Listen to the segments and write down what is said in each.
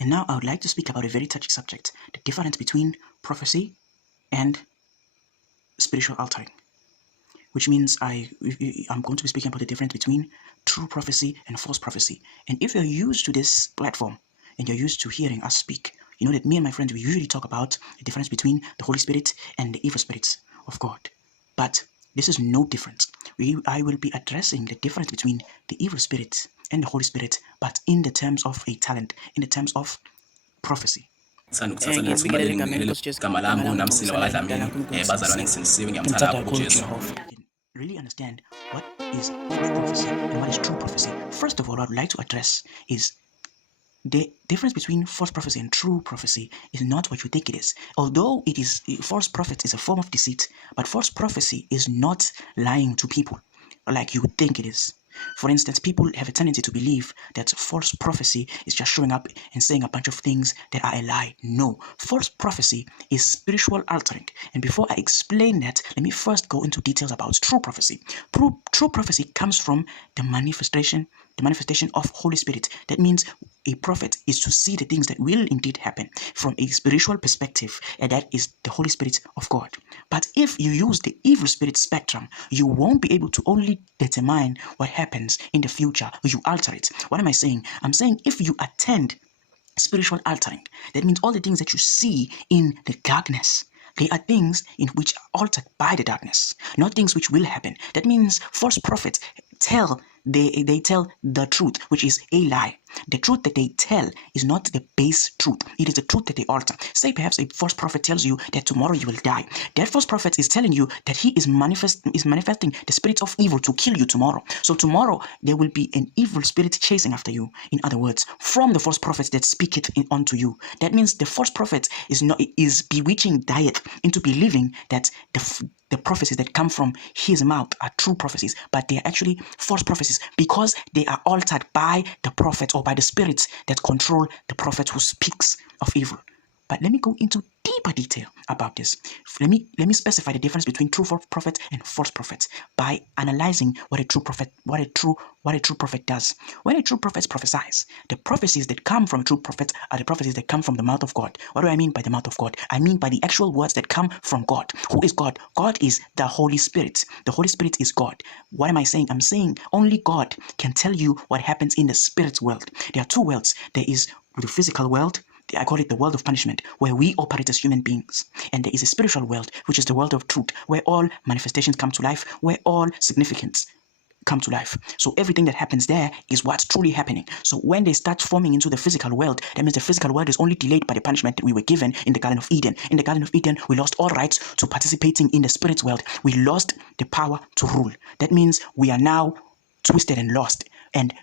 And now I would like to speak about a very touchy subject, the difference between prophecy and spiritual altering, which means I'm going to be speaking about the difference between true prophecy and false prophecy. And if you're used to this platform and you're used to hearing us speak, you know that me and my friends, we usually talk about the difference between the Holy Spirit and the evil spirits of God. But this is no different. I will be addressing the difference between the evil spirit and the Holy Spirit, but in the terms of a talent, in the terms of prophecy. Ngithanda ukuthatha leli thuba leli ngingenele igama lami nguNamsile wakwaDlamini bazalwane ngiselisile ngiyamthanda kakhulu uJesu. Can really understand what is false prophecy and what is true prophecy. First of all, what I'd like to address is the difference between false prophecy and true prophecy is not what you think it is. Although it is false prophet is a form of deceit, but false prophecy is not lying to people like you would think it is. For instance, people have a tendency to believe that false prophecy is just showing up and saying a bunch of things that are a lie. No, false prophecy is spiritual altering. And before I explain that, let me first go into details about true prophecy. True prophecy comes from the manifestation of Holy Spirit. That means a prophet is to see the things that will indeed happen from a spiritual perspective, and that is the Holy Spirit of God. But if you use the evil spirit spectrum, you won't be able to only determine what happens in the future, you alter it. What am I saying? I'm saying if you attend spiritual altering, that means all the things that you see in the darkness, they are things in which are altered by the darkness, not things which will happen. That means false prophets tell they tell the truth, which is a lie. The truth that they tell is not the base truth. It is the truth that they alter. Say perhaps a false prophet tells you that tomorrow you will die. That false prophet is telling you that he is manifesting the spirit of evil to kill you tomorrow. So tomorrow there will be an evil spirit chasing after you. In other words, from the false prophets that speak it unto you. That means the false prophet is bewitching diet into believing that the prophecies that come from his mouth are true prophecies, but they are actually false prophecies because they are altered by the prophet or by the spirits that control the prophet who speaks of evil. But let me go into deeper detail about this. Let me specify the difference between true prophets and false prophets by analyzing what a true prophet does. When a true prophet prophesies, the prophecies that come from a true prophet are the prophecies that come from the mouth of God. What do I mean by the mouth of God? I mean by the actual words that come from God. Who is God? God is the Holy Spirit. The Holy Spirit is God. What am I saying? I'm saying only God can tell you what happens in the spirit world. There are two worlds. There is the physical world. I call it the world of punishment, where we operate as human beings. And there is a spiritual world, which is the world of truth, where all manifestations come to life, where all significance come to life. So everything that happens there is what's truly happening. So when they start forming into the physical world, that means the physical world is only delayed by the punishment that we were given in the Garden of Eden. In the Garden of Eden, we lost all rights to participating in the spirit world. We lost the power to rule. That means we are now twisted and lost. And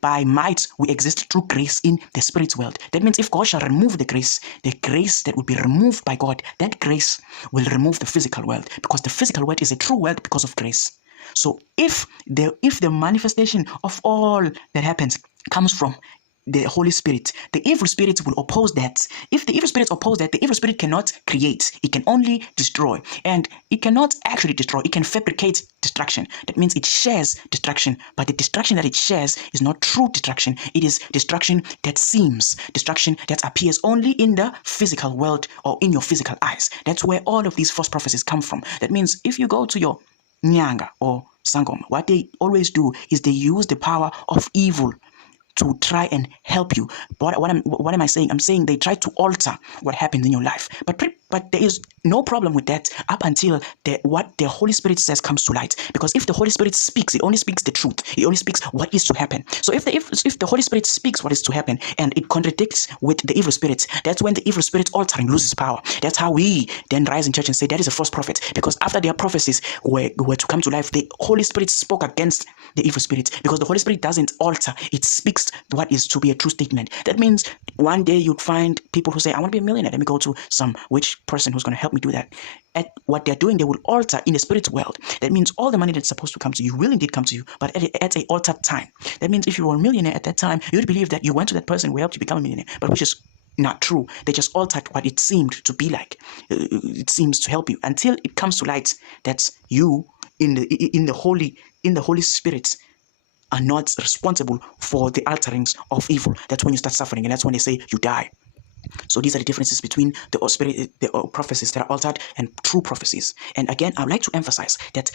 by might we exist through grace in the spirit world. That means if God shall remove the grace that will be removed by God, that grace will remove the physical world, because the physical world is a true world because of grace. So if the manifestation of all that happens comes from the Holy Spirit, the evil spirit will oppose that. If the evil spirit oppose that, the evil spirit cannot create. It can only destroy. And it cannot actually destroy. It can fabricate destruction. That means it shares destruction. But the destruction that it shares is not true destruction. It is destruction that seems, destruction that appears only in the physical world or in your physical eyes. That's where all of these false prophecies come from. That means if you go to your Nyanga or Sangoma, what they always do is they use the power of evil to try and help you. What am I saying? I'm saying they try to alter what happens in your life. But there is no problem with that up until what the Holy Spirit says comes to light. Because if the Holy Spirit speaks, it only speaks the truth. It only speaks what is to happen. So if the Holy Spirit speaks what is to happen and it contradicts with the evil spirit, that's when the evil spirit altering loses power. That's how we then rise in church and say that is a false prophet. Because after their prophecies were to come to life, the Holy Spirit spoke against the evil spirit, because the Holy Spirit doesn't alter. It speaks what is to be a true statement. That means one day you'd find people who say, I want to be a millionaire. Let me go to some witch person who's going to help me do that. At what they're doing, they will alter in the spirit world. That means all the money that's supposed to come to you will indeed come to you, but at an altered time. That means if you were a millionaire at that time, you'd believe that you went to that person who helped you become a millionaire, but which is not true. They just altered what it seemed to be like. It seems to help you until it comes to light that you in the Holy Spirit are not responsible for the alterings of evil. That's when you start suffering, and that's when they say you die. So these are the differences between the prophecies that are altered and true prophecies. And again, I would like to emphasize that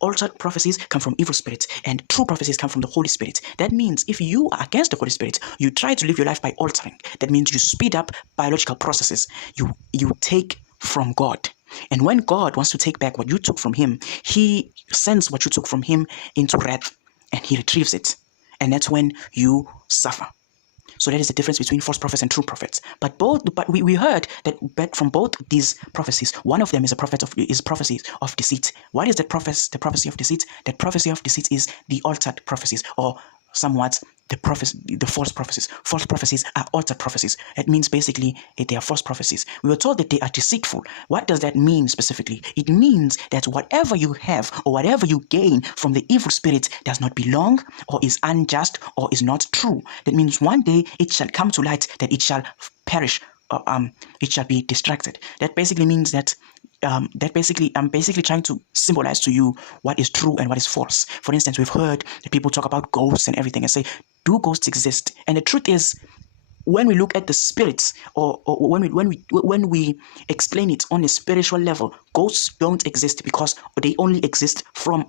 altered prophecies come from evil spirits and true prophecies come from the Holy Spirit. That means if you are against the Holy Spirit, you try to live your life by altering. That means you speed up biological processes. You take from God. And when God wants to take back what you took from him, he sends what you took from him into wrath and he retrieves it. And that's when you suffer. So that is the difference between false prophets and true prophets. But we heard that from both these prophecies, one of them is prophecies of deceit. What is the prophecy of deceit? The prophecy of deceit is the altered prophecies, or somewhat the false prophecies. False prophecies are altered prophecies. It means basically they are false prophecies. We were told that they are deceitful. What does that mean specifically? It means that whatever you have or whatever you gain from the evil spirit does not belong or is unjust or is not true. That means one day it shall come to light that it shall perish, it shall be distracted. That basically means that I'm basically trying to symbolize to you what is true and what is false. For instance, we've heard that people talk about ghosts and everything and say, do ghosts exist? And the truth is, when we look at the spirits, or when we explain it on a spiritual level, ghosts don't exist because they only exist from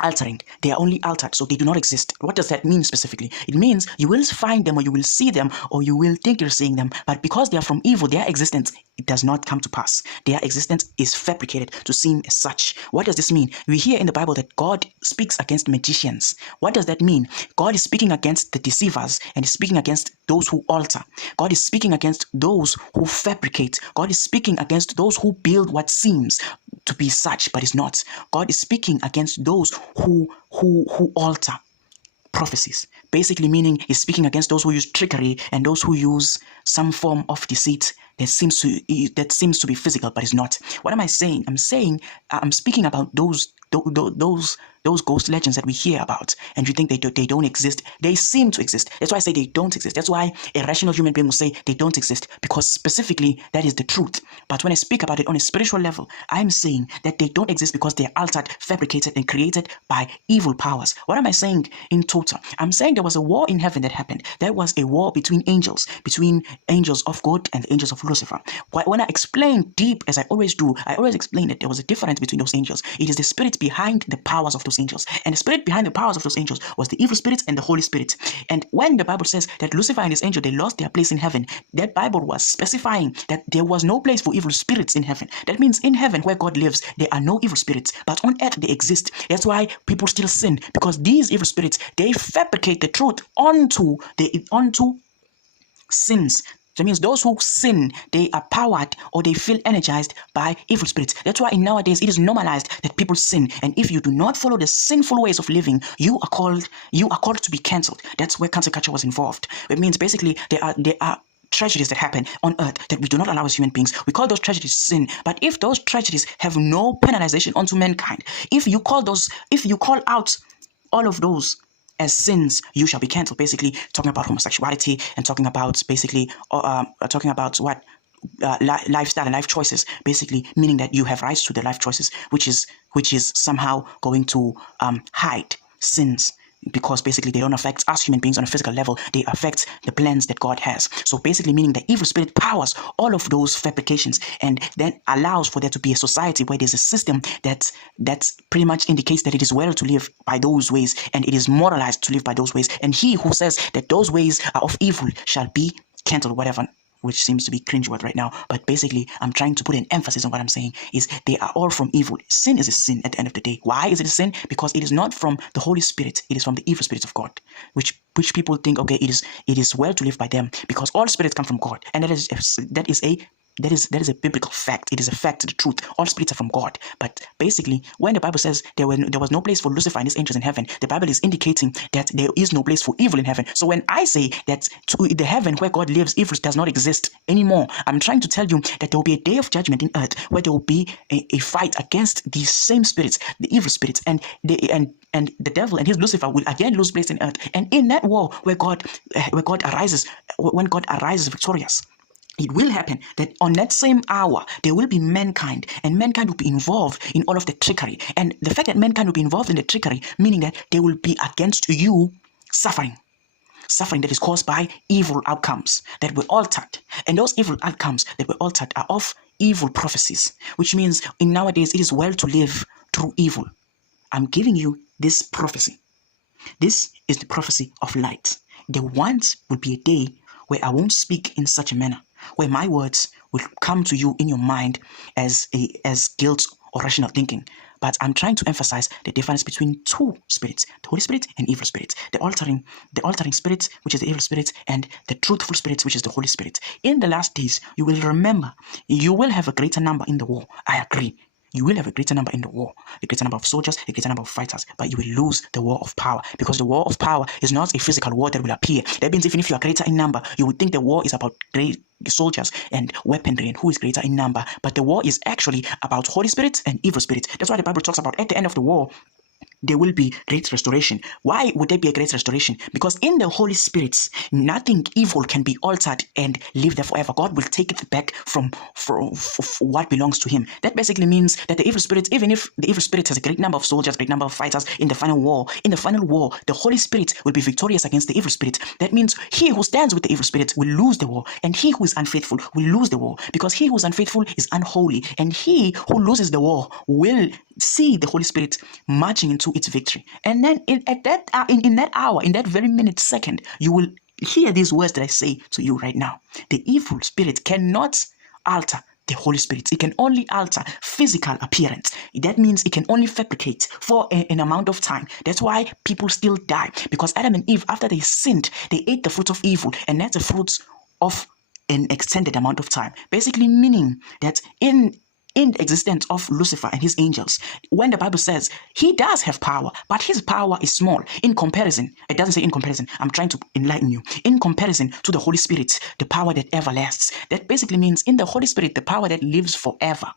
altering. They are only altered, so they do not exist. What does that mean specifically? It means you will find them, or you will see them, or you will think you're seeing them, but because they are from evil, their existence, it does not come to pass. Their existence is fabricated to seem as such. What does this mean? We hear in the Bible that God speaks against magicians. What does that mean? God is speaking against the deceivers and is speaking against those who alter. God is speaking against those who fabricate. God is speaking against those who build what seems to be such but is not. God is speaking against those who alter prophecies. Basically meaning he's speaking against those who use trickery and those who use some form of deceit that seems to be physical but is not. What am I saying? I'm speaking about those ghost legends that we hear about, and you think they don't exist. They seem to exist. That's why I say they don't exist. That's why a rational human being will say they don't exist, because specifically that is the truth. But when I speak about it on a spiritual level, I'm saying that they don't exist because they are altered, fabricated, and created by evil powers. What am I saying in total? I'm saying there was a war in heaven that happened. There was a war between angels of God and the angels of Lucifer. When I explain deep, as I always do, I always explain that there was a difference between those angels. It is the spirit behind the powers of those angels, and the spirit behind the powers of those angels was the evil spirit and the Holy Spirit. And when the Bible says that Lucifer and his angel, they lost their place in heaven, that Bible was specifying that there was no place for evil spirits in heaven. That means in heaven where God lives, there are no evil spirits, but on earth they exist. That's why people still sin, because these evil spirits, they fabricate the truth onto sins. That means those who sin, they are powered or they feel energized by evil spirits. That's why nowadays it is normalized that people sin. And if you do not follow the sinful ways of living, you are called to be cancelled. That's where cancel culture was involved. It means basically there are tragedies that happen on earth that we do not allow as human beings. We call those tragedies sin. But if those tragedies have no penalization unto mankind, if you call out all of those as sins, you shall be cancelled. Basically talking about homosexuality and talking about what lifestyle and life choices, basically meaning that you have rights to the life choices, which is somehow going to hide sins, because basically they don't affect us human beings on a physical level. They affect the plans that God has. So basically meaning the evil spirit powers all of those fabrications, and then allows for there to be a society where there's a system that pretty much indicates that it is well to live by those ways, and it is moralized to live by those ways. And he who says that those ways are of evil shall be cancelled, whatever, which seems to be cringe word right now. But basically, I'm trying to put an emphasis on what I'm saying is they are all from evil. Sin is a sin at the end of the day. Why is it a sin? Because it is not from the Holy Spirit. It is from the evil spirits of God, which people think, okay, it is well to live by them, because all spirits come from God, and that is a biblical fact. It is a fact, the truth. All spirits are from God. But basically, when the Bible says there was no place for Lucifer and his angels in heaven, the Bible is indicating that there is no place for evil in heaven. So when I say that to the heaven where God lives, evil does not exist anymore, I'm trying to tell you that there will be a day of judgment in earth where there will be a fight against these same spirits, the evil spirits, and the devil and his Lucifer will again lose place in earth. And in that war where God arises victorious, it will happen that on that same hour, there will be mankind, and mankind will be involved in all of the trickery. And the fact that mankind will be involved in the trickery, meaning that they will be against you suffering that is caused by evil outcomes that were altered. And those evil outcomes that were altered are of evil prophecies, which means in nowadays it is well to live through evil. I'm giving you this prophecy. This is the prophecy of light. There once will be a day where I won't speak in such a manner, where my words will come to you in your mind as guilt or rational thinking. But I'm trying to emphasize the difference between two spirits, the Holy Spirit and evil spirits, the altering spirit, which is the evil spirit, and the truthful spirit, which is the Holy Spirit. In the last days, you will remember, you will have a greater number in the war. I agree. You will have a greater number in the war, a greater number of soldiers, a greater number of fighters, but you will lose the war of power, because the war of power is not a physical war that will appear. That means even if you are greater in number, you would think the war is about great soldiers and weaponry and who is greater in number, but the war is actually about Holy Spirit and evil spirit. That's why the Bible talks about at the end of the war, there will be great restoration. Why would there be a great restoration? Because in the Holy Spirit, nothing evil can be altered and live there forever. God will take it back from what belongs to him. That basically means that the evil spirit, even if the evil spirit has a great number of soldiers, great number of fighters in the final war, the Holy Spirit will be victorious against the evil spirit. That means he who stands with the evil spirit will lose the war, and he who is unfaithful will lose the war, because he who is unfaithful is unholy, and he who loses the war will see the Holy Spirit marching into its victory. And then in that hour, in that very minute, second, you will hear these words that I say to you right now. The evil spirit cannot alter the Holy Spirit. It can only alter physical appearance. That means it can only fabricate for an amount of time. That's why people still die, because Adam and Eve, after they sinned, they ate the fruit of evil, and that's the fruits of an extended amount of time. Basically meaning that in the existence of Lucifer and his angels, when the Bible says he does have power, but his power is small in comparison. It doesn't say in comparison. I'm trying to enlighten you. In comparison to the Holy Spirit, the power that everlasts. That basically means in the Holy Spirit, the power that lives forever,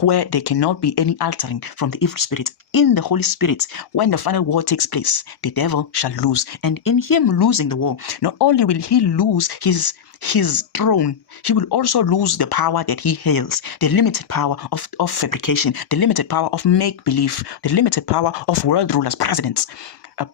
where there cannot be any altering from the evil spirit. In the Holy Spirit, when the final war takes place, the devil shall lose. And in him losing the war, not only will he lose his throne, he will also lose the power that he hails, the limited power of fabrication, the limited power of make-believe, the limited power of world rulers, presidents,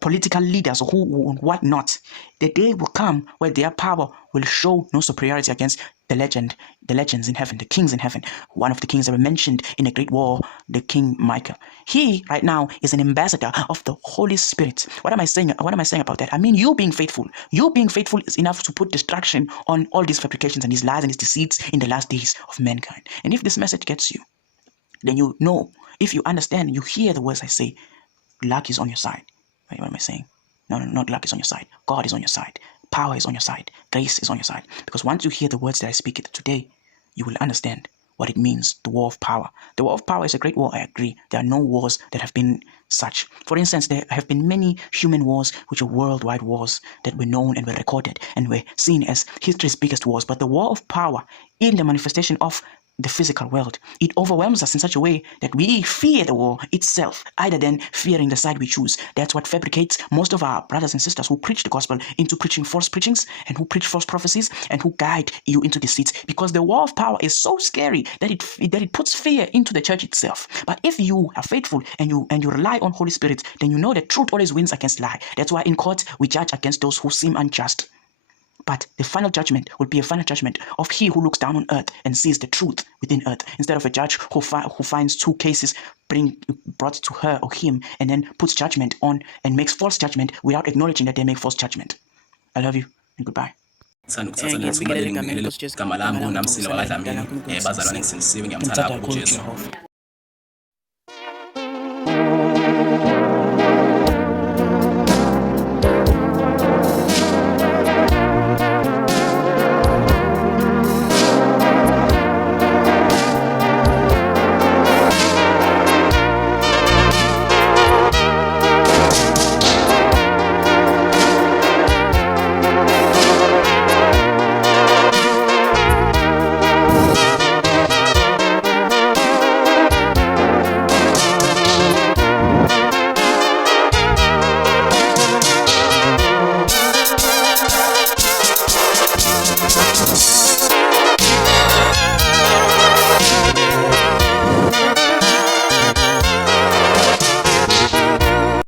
political leaders, who whatnot. The day will come where their power will show no superiority against the legends in heaven, the kings in heaven. One of the kings that were mentioned in the Great War, the King Michael. He right now is an ambassador of the Holy Spirit. What am I saying about that? I mean, you being faithful is enough to put destruction on all these fabrications and these lies and these deceits in the last days of mankind. And if this message gets you, then you know, if you understand, you hear the words I say, luck is on your side. Wait, what am I saying? No, not luck is on your side. God is on your side. Power is on your side. Grace is on your side. Because once you hear the words that I speak today, you will understand what it means, the war of power. The war of power is a great war, I agree. There are no wars that have been such. For instance, there have been many human wars which are worldwide wars that were known and were recorded and were seen as history's biggest wars. But the war of power in the manifestation of the physical world, it overwhelms us in such a way that we fear the war itself, either than fearing the side we choose. That's what fabricates most of our brothers and sisters who preach the gospel into preaching false preachings, and who preach false prophecies, and who guide you into deceits. Because the war of power is so scary that it puts fear into the church itself. But if you are faithful and you rely on Holy Spirit, then you know that truth always wins against lie. That's why in court we judge against those who seem unjust. But the final judgment will be a final judgment of he who looks down on earth and sees the truth within earth, instead of a judge who finds two cases brought to her or him and then puts judgment on and makes false judgment without acknowledging that they make false judgment. I love you and goodbye. Igama langu namsilo wakadlamini bazalwane ngisindisiwe ngiyamthanda kakhulu uJesu.